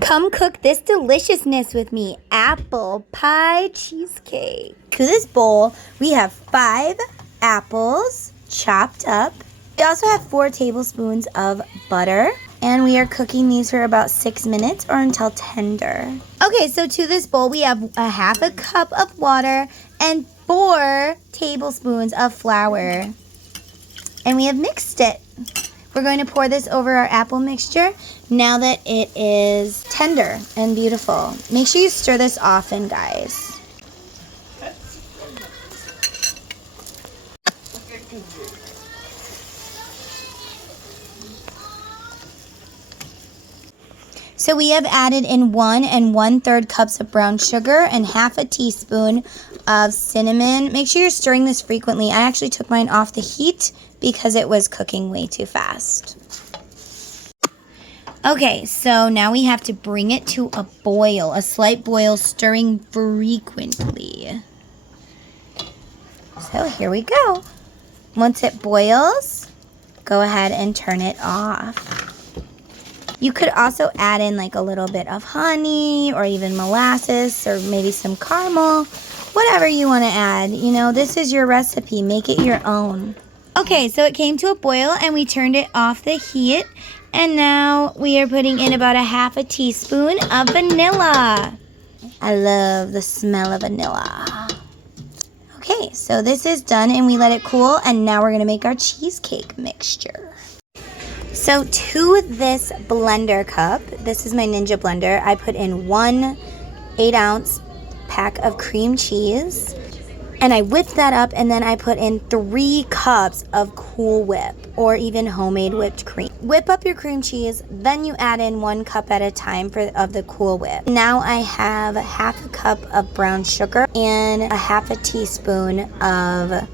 Come cook this deliciousness with me, apple pie cheesecake. To this bowl, we have 5 apples chopped up. We also have 4 tablespoons of butter. And we are cooking these for about 6 minutes or until tender. Okay, so to this bowl, we have a half a cup of water and 4 tablespoons of flour. And we have mixed it. We're going to pour this over our apple mixture now that it is tender and beautiful. Make sure you stir this often, guys. So we have added in 1 1/3 cups of brown sugar and half a teaspoon of cinnamon. Make sure you're stirring this frequently. I actually took mine off the heat because it was cooking way too fast. Okay, so now we have to bring it to a boil, a slight boil, stirring frequently. So here we go. Once it boils, go ahead and turn it off. You could also add in like a little bit of honey or even molasses or maybe some caramel, whatever you want to add. You know, this is your recipe. Make it your own. Okay, so it came to a boil and we turned it off the heat. And now we are putting in about a half a teaspoon of vanilla. I love the smell of vanilla. Okay, so this is done and we let it cool. And now we're going to make our cheesecake mixture. So to this blender cup, this is my Ninja blender, I put in 1 8-ounce pack of cream cheese. And I whipped that up and then I put in 3 cups of Cool Whip or even homemade whipped cream. Whip up your cream cheese, then you add in 1 cup at a time of the Cool Whip. Now I have half a cup of brown sugar and a half a teaspoon of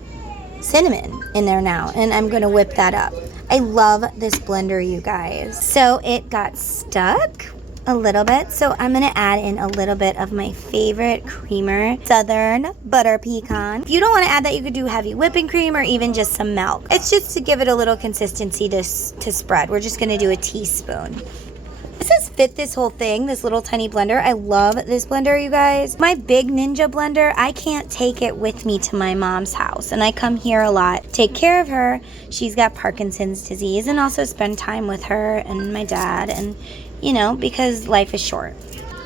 cinnamon in there now. And I'm going to whip that up. I love this blender, you guys. So it got stuck a little bit, so I'm gonna add in a little bit of my favorite creamer, Southern Butter Pecan. If you don't want to add that, you could do heavy whipping cream or even just some milk. It's just to give it a little consistency to spread. We're just gonna do a teaspoon. This has fit this whole thing, this little tiny blender. I love this blender, you guys. My big Ninja blender, I can't take it with me to my mom's house, and I come here a lot, take care of her. She's got Parkinson's disease, and also spend time with her and my dad, and you know, because life is short.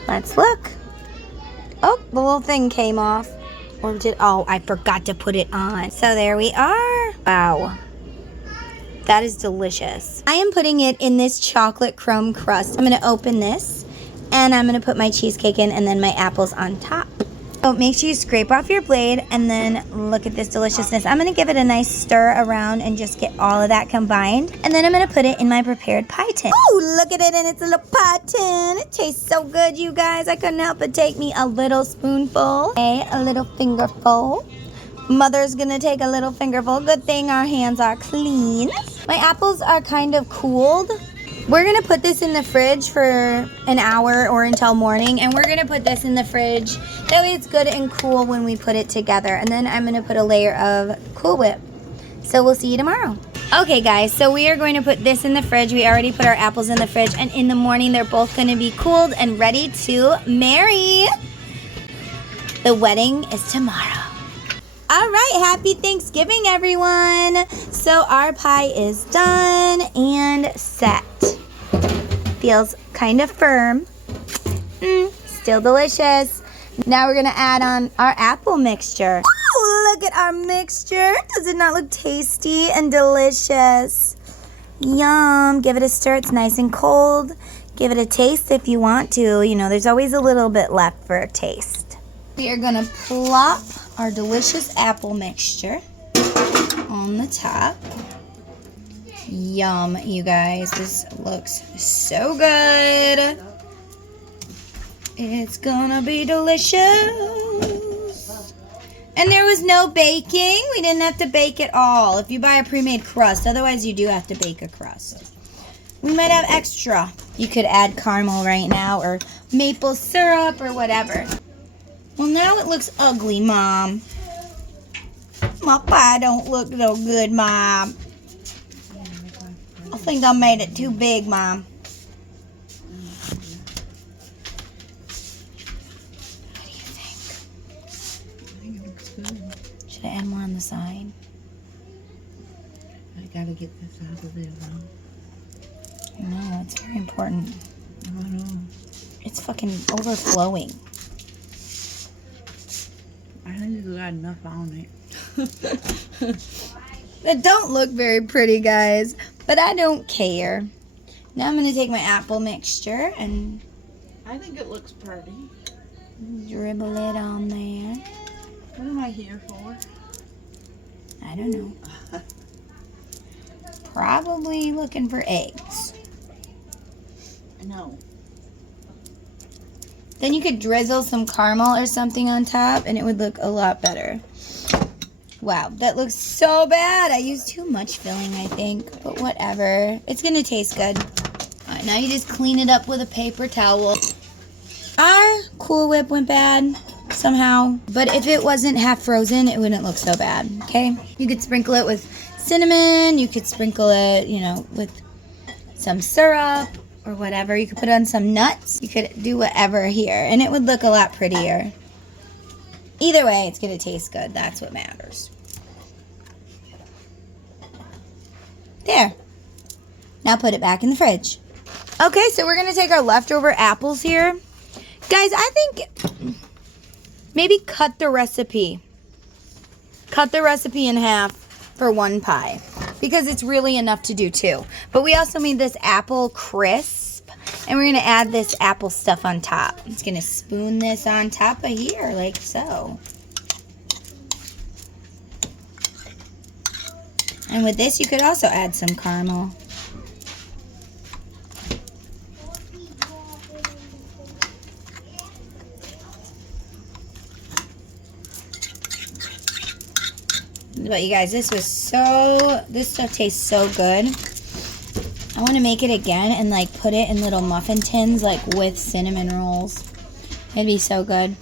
Let's look. Oh, the little thing came off. Or oh, I forgot to put it on. So there we are. Wow. That is delicious. I am putting it in this chocolate chrome crust. I'm going to open this and I'm going to put my cheesecake in and then my apples on top. So make sure you scrape off your blade and then look at this deliciousness. I'm going to give it a nice stir around and just get all of that combined. And then I'm going to put it in my prepared pie tin. Oh, look at it in its little pie tin. It tastes so good, you guys. I couldn't help but take me a little spoonful. Okay, a little fingerful. Mother's going to take a little fingerful. Good thing our hands are clean. My apples are kind of cooled. We're going to put this in the fridge for an hour or until morning. And we're going to put this in the fridge. That way it's good and cool when we put it together. And then I'm going to put a layer of Cool Whip. So we'll see you tomorrow. Okay, guys. So we are going to put this in the fridge. We already put our apples in the fridge. And in the morning, they're both going to be cooled and ready to marry. The wedding is tomorrow. All right, happy Thanksgiving, everyone. So our pie is done and set. Feels kind of firm. Still delicious. Now we're gonna add on our apple mixture. Oh, look at our mixture. Does it not look tasty and delicious? Yum. Give it a stir. It's nice and cold. Give it a taste if you want to. You know, there's always a little bit left for a taste. We are gonna plop our delicious apple mixture on the top. Yum, you guys. This looks so good. It's gonna be delicious. And there was no baking. We didn't have to bake at all. If you buy a pre-made crust, otherwise you do have to bake a crust. We might have extra. You could add caramel right now or maple syrup or whatever. Well, now it looks ugly, Mom. My pie don't look so good, Mom. I think I made it too big, Mom. the side. I gotta get this out of there now. No, it's very important. I don't know. It's fucking overflowing. I think you got enough on it. It don't look very pretty, guys, but I don't care. Now I'm going to take my apple mixture and I think it looks pretty. dribble it on there. What am I here for? I don't know. Probably looking for eggs. No. Then you could drizzle some caramel or something on top and it would look a lot better. Wow, that looks so bad. I used too much filling, I think, but whatever. It's gonna taste good. All right, now you just clean it up with a paper towel. Our Cool Whip went bad somehow, but if it wasn't half frozen, it wouldn't look so bad, okay? You could sprinkle it with cinnamon. You could sprinkle it, you know, with some syrup or whatever. You could put on some nuts. You could do whatever here, and it would look a lot prettier. Either way, it's going to taste good. That's what matters. There. Now put it back in the fridge. Okay, so we're going to take our leftover apples here. Guys, I think maybe cut the recipe. Cut the recipe in half for one pie because it's really enough to do two. But we also made this apple crisp. And we're going to add this apple stuff on top. I'm just going to spoon this on top of here, like so. And with this, you could also add some caramel. But you guys, this stuff tastes so good. I want to make it again and like put it in little muffin tins like with cinnamon rolls. It'd be so good.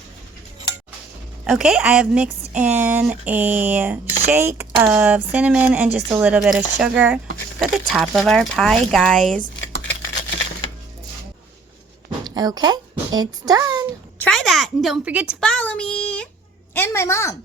Okay, I have mixed in a shake of cinnamon and just a little bit of sugar for the top of our pie, guys. Okay, it's done. Try that and don't forget to follow me and my mom.